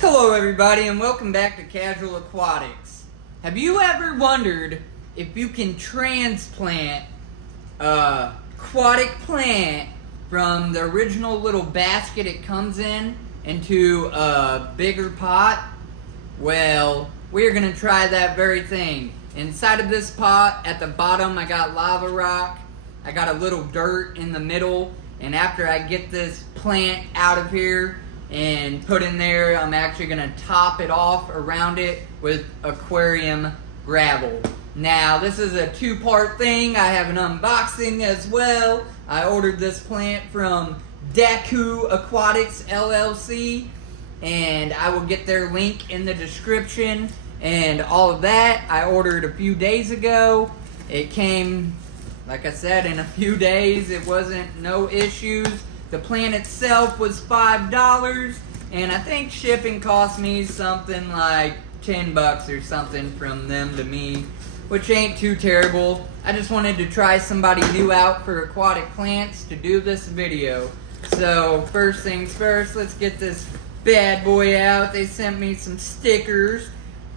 Hello everybody and welcome back to Casual Aquatics. Have you ever wondered if you can transplant a aquatic plant from the original little basket it comes in into a bigger pot? Well, we're going to try that very thing. Inside of this pot, at the bottom, I got lava rock. I got a little dirt in the middle. And after I get this plant out of here and put in there, I'm actually going to top it off around it with aquarium gravel. Now, this is a two-part thing. I have an unboxing as well. I ordered this plant from Daku Aquatics LLC, and I will get their link in the description and all of that. I ordered a few days ago. It came, like I said, in a few days. It wasn't no issues. The plant itself was $5, and I think shipping cost me something like $10 or something from them to me, which ain't too terrible. I just wanted to try somebody new out for aquatic plants to do this video. So first things first, let's get this bad boy out. They sent me some stickers,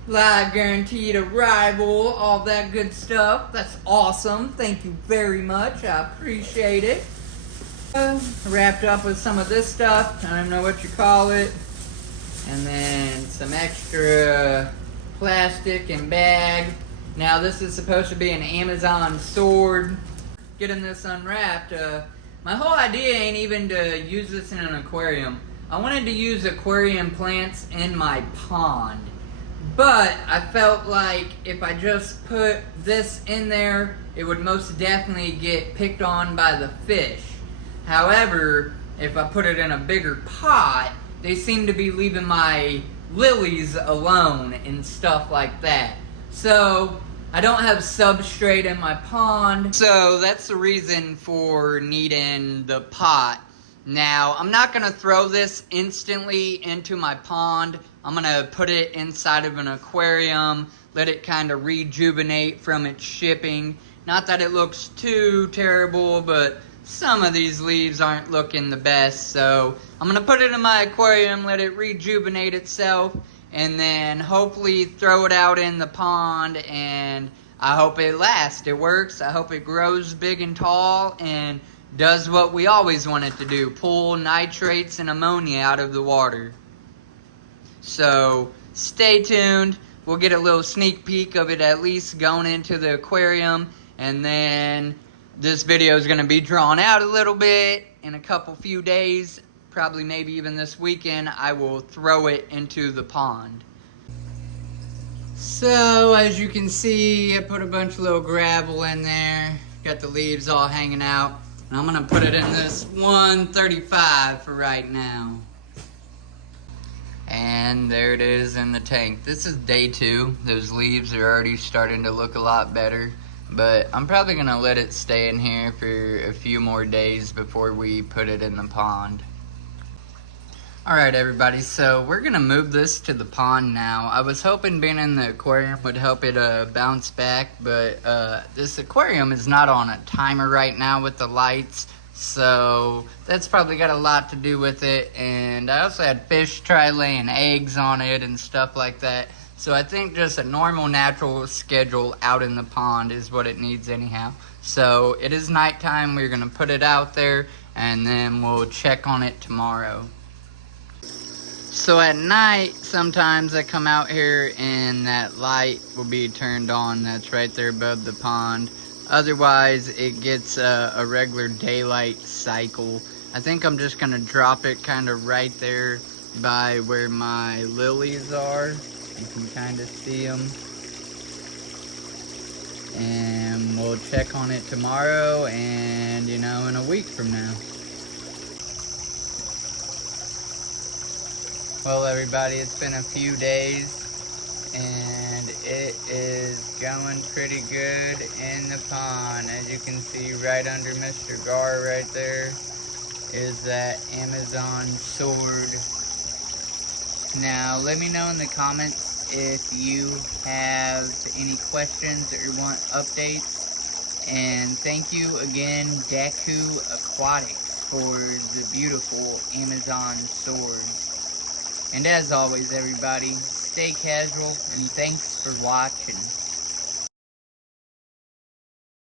live guaranteed arrival, all that good stuff. That's awesome. Thank you very much. I appreciate it. Wrapped up with some of this stuff. I don't know what you call it. And then some extra plastic and bag. Now this is supposed to be an Amazon sword. Getting this unwrapped. My whole idea ain't even to use this in an aquarium. I wanted to use aquarium plants in my pond. But I felt like if I just put this in there, it would most definitely get picked on by the fish. However, if I put it in a bigger pot, they seem to be leaving my lilies alone and stuff like that. So, I don't have substrate in my pond. So, that's the reason for needing the pot. Now, I'm not going to throw this instantly into my pond. I'm going to put it inside of an aquarium, let it kind of rejuvenate from its shipping. Not that it looks too terrible, but some of these leaves aren't looking the best. So I'm going to put it in my aquarium, let it rejuvenate itself, and then hopefully throw it out in the pond, and I hope it lasts. It works. I hope it grows big and tall and does what we always want it to do, pull nitrates and ammonia out of the water. So stay tuned. We'll get a little sneak peek of it at least going into the aquarium, and then this video is going to be drawn out a little bit. In a few days, probably maybe even this weekend, I will throw it into the pond. So as you can see, I put a bunch of little gravel in there. Got the leaves all hanging out. And I'm going to put it in this 135 for right now. And there it is in the tank. This is day 2. Those leaves are already starting to look a lot better. But I'm probably going to let it stay in here for a few more days before we put it in the pond. Alright everybody, so we're going to move this to the pond now. I was hoping being in the aquarium would help it bounce back, but this aquarium is not on a timer right now with the lights. So that's probably got a lot to do with it. And I also had fish try laying eggs on it and stuff like that. So I think just a normal natural schedule out in the pond is what it needs anyhow. So it is nighttime. We're going to put it out there and then we'll check on it tomorrow. So at night, sometimes I come out here and that light will be turned on. That's right there above the pond. Otherwise, it gets a regular daylight cycle. I think I'm just going to drop it kind of right there by where my lilies are. You can kind of see them. And we'll check on it tomorrow and, you know, in a week from now. Well, everybody, it's been a few days and it is going pretty good in the pond. As you can see right under Mr. Gar right there is that Amazon sword. Now, let me know in the comments if you have any questions or want updates. And thank you again, Daku Aquatics, for the beautiful Amazon sword. And as always, everybody, stay casual and thanks for watching.